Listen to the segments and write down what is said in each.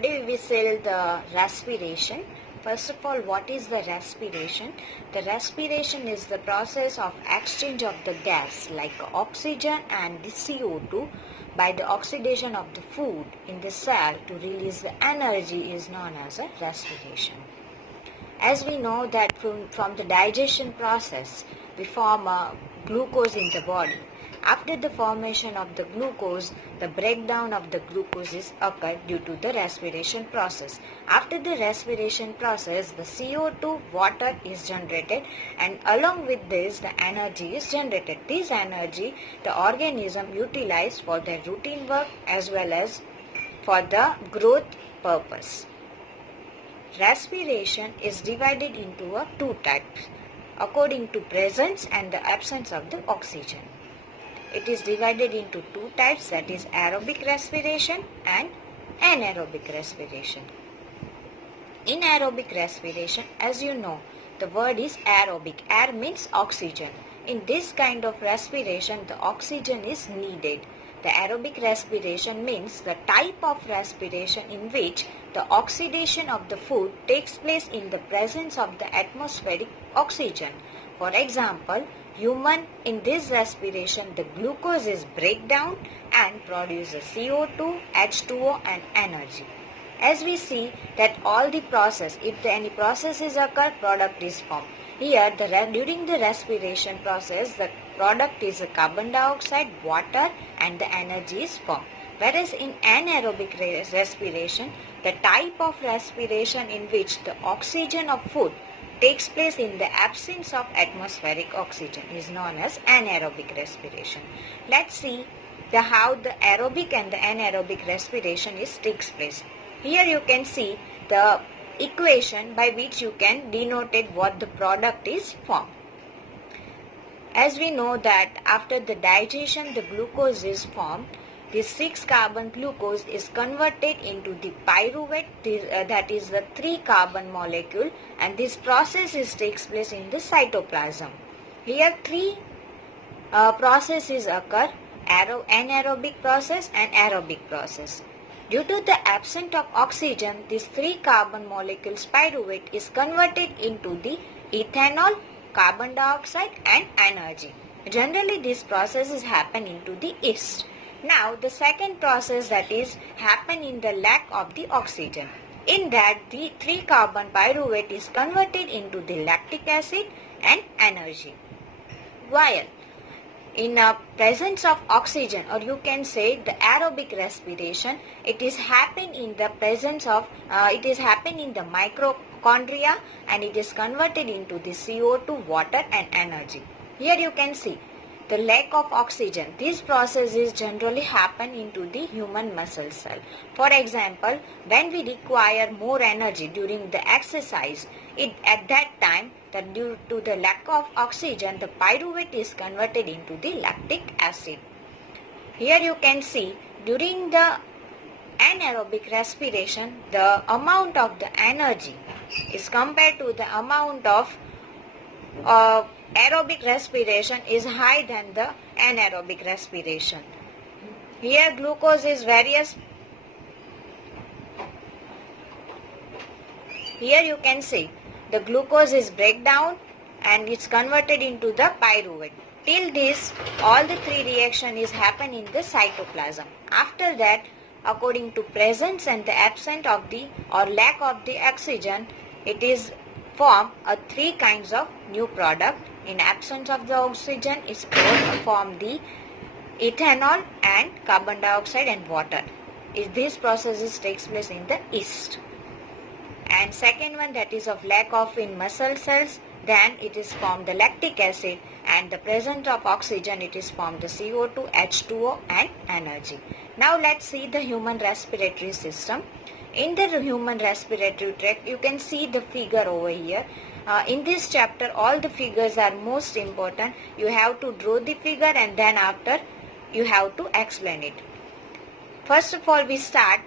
Today we will see the respiration. First of all, what is the respiration? The respiration is the process of exchange of the gas like oxygen and the CO2 by the oxidation of the food in the cell to release the energy is known as a respiration. As we know that from the digestion process, we form glucose in the body. After the formation of the glucose, the breakdown of the glucose is occurred due to the respiration process. After the respiration process, the CO2, water is generated, and along with this, the energy is generated. This energy, the organism utilized for their routine work as well as for the growth purpose. Respiration is divided into two types according to presence and the absence of the oxygen. It is divided into two types, that is aerobic respiration and anaerobic respiration. In aerobic respiration, as you know, the word is aerobic. Air means oxygen. In this kind of respiration, the oxygen is needed. The aerobic respiration means the type of respiration in which the oxidation of the food takes place in the presence of the atmospheric oxygen. For example, in this respiration, the glucose is break down and produces CO2, H2O and energy. As we see that all the process, if any process is occurred, product is formed. Here, during the respiration process, the product is carbon dioxide, water and the energy is formed. Whereas in anaerobic respiration, the type of respiration in which the oxygen of food takes place in the absence of atmospheric oxygen is known as anaerobic respiration. Let's see how the aerobic and the anaerobic respiration takes place. Here you can see the equation by which you can denote what the product is formed. As we know that after the digestion the glucose is formed, this 6-carbon glucose is converted into the pyruvate, that is the 3-carbon molecule, and this process takes place in the cytoplasm. Here 3 processes occur, anaerobic process and aerobic process. Due to the absence of oxygen, this 3-carbon molecules pyruvate is converted into the ethanol, carbon dioxide and energy. Generally this process happen into the yeast. Now the second process happen in the lack of the oxygen. In that the 3-carbon pyruvate is converted into the lactic acid and energy. While in presence of oxygen, or you can say the aerobic respiration, it is happen in the presence of in the mitochondria and it is converted into the CO2, water and energy. Here you can see the lack of oxygen. These processes generally happen into the human muscle cell. For example, when we require more energy during the exercise, at that time, due to the lack of oxygen, the pyruvate is converted into the lactic acid. Here you can see during the anaerobic respiration, the amount of the energy is compared to the amount of aerobic respiration is higher than the anaerobic respiration. Here glucose is various. Here you can see the glucose is break down and it's converted into the pyruvate. Till this, all the 3 reaction is happen in the cytoplasm. After that, according to presence and the absence of the or lack of the oxygen, it is form 3 kinds of new product. In absence of the oxygen, is form the ethanol and carbon dioxide and water. These processes takes place in the yeast. And second one, that is of lack of in muscle cells, then it is formed the lactic acid, and the presence of oxygen it is formed the CO2, H2O and energy. Now let's see the human respiratory system. In the human respiratory tract, you can see the figure over here. In this chapter, all the figures are most important. You have to draw the figure and then after you have to explain it. First of all, we start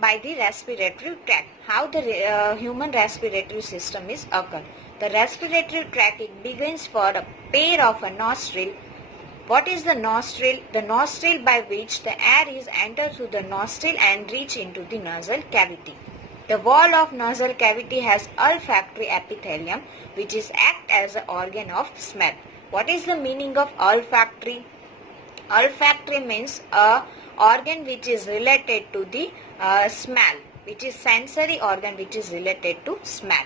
by the respiratory tract. How the human respiratory system is occurred. The respiratory tract, it begins for a pair of a nostril What is the nostril? The nostril by which the air is entered through the nostril and reach into the nasal cavity. The wall of nasal cavity has olfactory epithelium, which is act as an organ of smell. What is the meaning of olfactory? Olfactory means a organ which is related to the smell, which is sensory organ which is related to smell.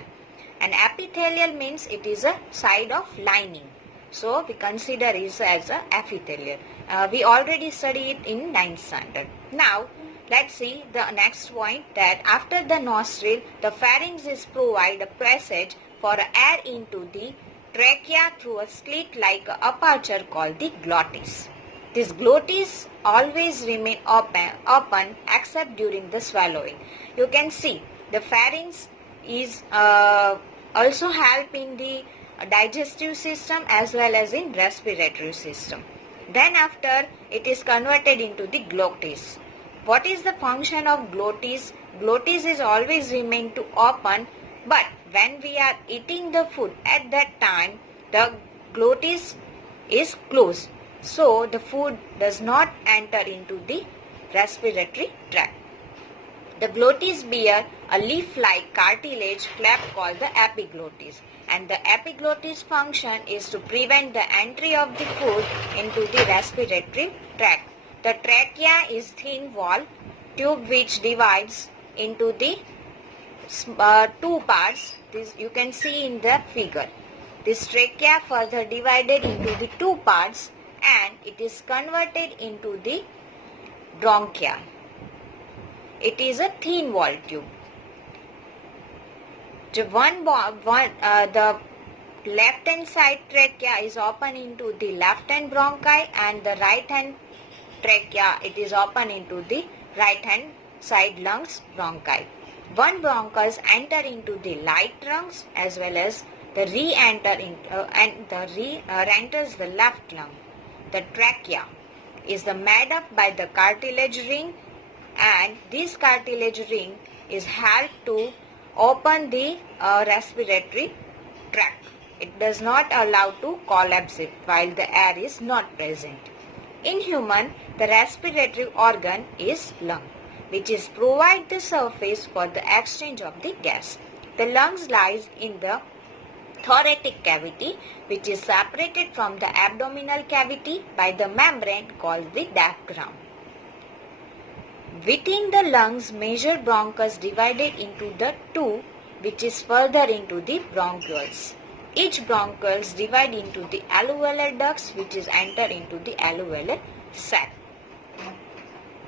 And epithelial means it is a side of lining. So we consider it as a epithelial. We already studied it in 9th standard. Now let's see the next point, that after the nostril, the pharynx is provide a passage for air into the trachea through a slit-like aperture called the glottis. This glottis always remain open except during the swallowing. You can see the pharynx is also helping the digestive system as well as in respiratory system. Then after it is converted into the glottis. What is the function of glottis? Glottis is always remain to open, but when we are eating the food at that time, the glottis is closed. So the food does not enter into the respiratory tract. The glottis bear a leaf-like cartilage flap called the epiglottis, and the epiglottis function is to prevent the entry of the food into the respiratory tract. The trachea is thin wall tube which divides into the two parts. This you can see in the figure. This trachea further divided into the two parts and it is converted into the bronchia. It is a thin wall tube. The left hand side trachea is open into the left hand bronchi, and the right hand trachea it is open into the right hand side lungs bronchi. One bronchus enter into the right lungs as well as the enters the left lung. The trachea is made up by the cartilage ring, and this cartilage ring is helped to open the respiratory tract. It does not allow to collapse it while the air is not present. In human, the respiratory organ is lung, which is provide the surface for the exchange of the gas. The lungs lies in the thoracic cavity, which is separated from the abdominal cavity by the membrane called the diaphragm. Within the lungs, major bronchus divided into the two, which is further into the bronchioles. Each bronchioles divide into the alveolar ducts, which is enter into the alveolar sac.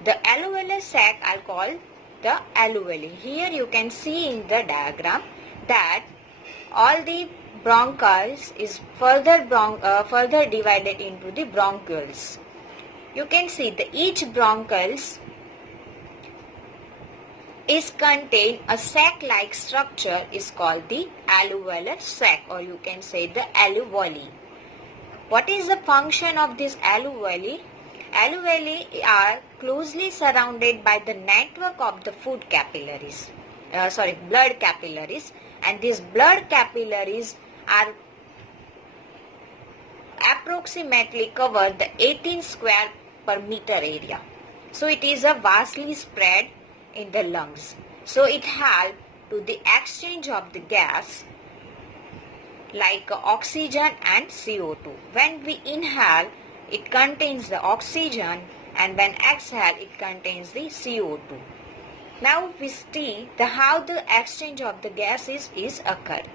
The alveolar sac I call the alveoli. Here you can see in the diagram that all the bronchioles is further divided into the bronchioles. You can see that each bronchioles is contain a sac-like structure is called the alveolar sac, or you can say the alveoli. What is the function of this alveoli? Alveoli are closely surrounded by the network of the blood capillaries, and these blood capillaries are approximately cover the 18 square per meter area. So it is a vastly spread in the lungs. So it helps to the exchange of the gas like oxygen and CO2. When we inhale, it contains the oxygen, and when exhale, it contains the CO2. Now we see how the exchange of the gases is occurred.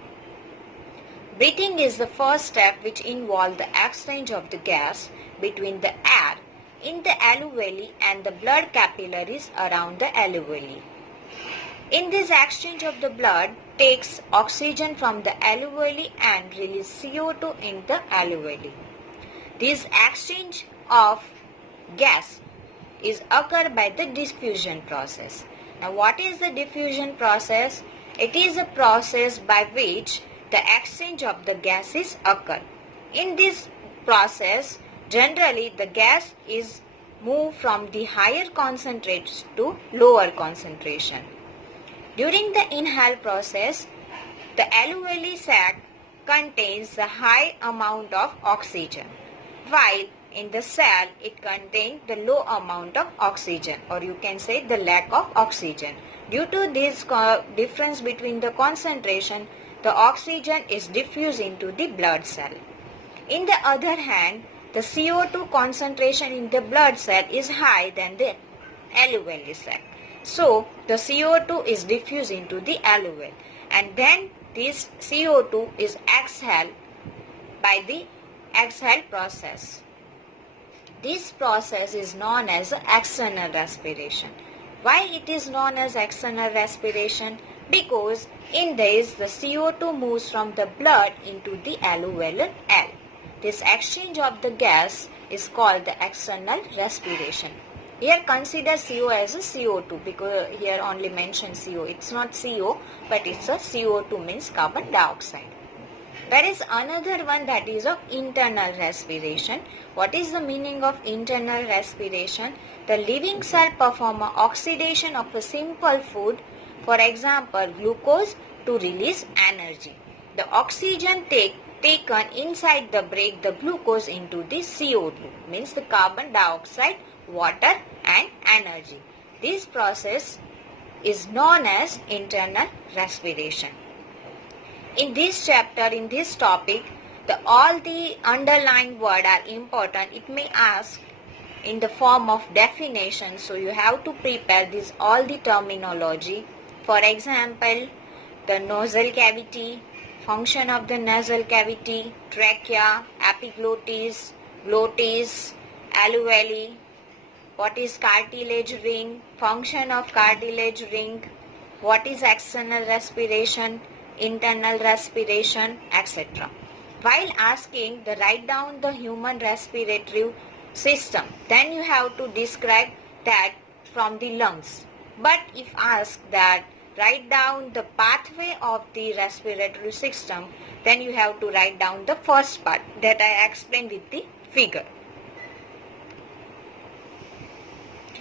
Breathing is the first step which involves the exchange of the gas between the air in the alveoli and the blood capillaries around the alveoli. In this exchange of the blood takes oxygen from the alveoli and release CO2 in the alveoli. This exchange of gas is occurred by the diffusion process. Now what is the diffusion process? It is a process by which the exchange of the gases occur. In this process, generally the gas is moved from the higher concentration to lower concentration. During the inhale process, the alveoli sac contains a high amount of oxygen, while in the cell, it contains the low amount of oxygen, or you can say the lack of oxygen. Due to this difference between the concentration, the oxygen is diffused into the blood cell. In the other hand, the CO2 concentration in the blood cell is high than the alveoli cell. So, the CO2 is diffused into the alveoli, and then this CO2 is exhaled by the exhale process. This process is known as external respiration. Why it is known as external respiration? Because in this the CO2 moves from the blood into the alveolar air. This exchange of the gas is called the external respiration. Here consider CO as a CO2 because here only mentioned CO. It's not CO but it's a CO2 means carbon dioxide. There is another one that is of internal respiration. What is the meaning of internal respiration? The living cell perform an oxidation of a simple food, for example glucose, to release energy. The oxygen taken inside break the glucose into the CO2 means the carbon dioxide, water and energy. This process is known as internal respiration. In this chapter, in this topic, all the underlying words are important. It may ask in the form of definition, so you have to prepare all the terminology. For example, the nasal cavity, function of the nasal cavity, trachea, epiglottis, glottis, alveoli, what is cartilage ring, function of cartilage ring, what is external respiration, internal respiration, etc. While asking write down the human respiratory system, then you have to describe that from the lungs. But if asked that write down the pathway of the respiratory system, then you have to write down the first part that I explained with the figure.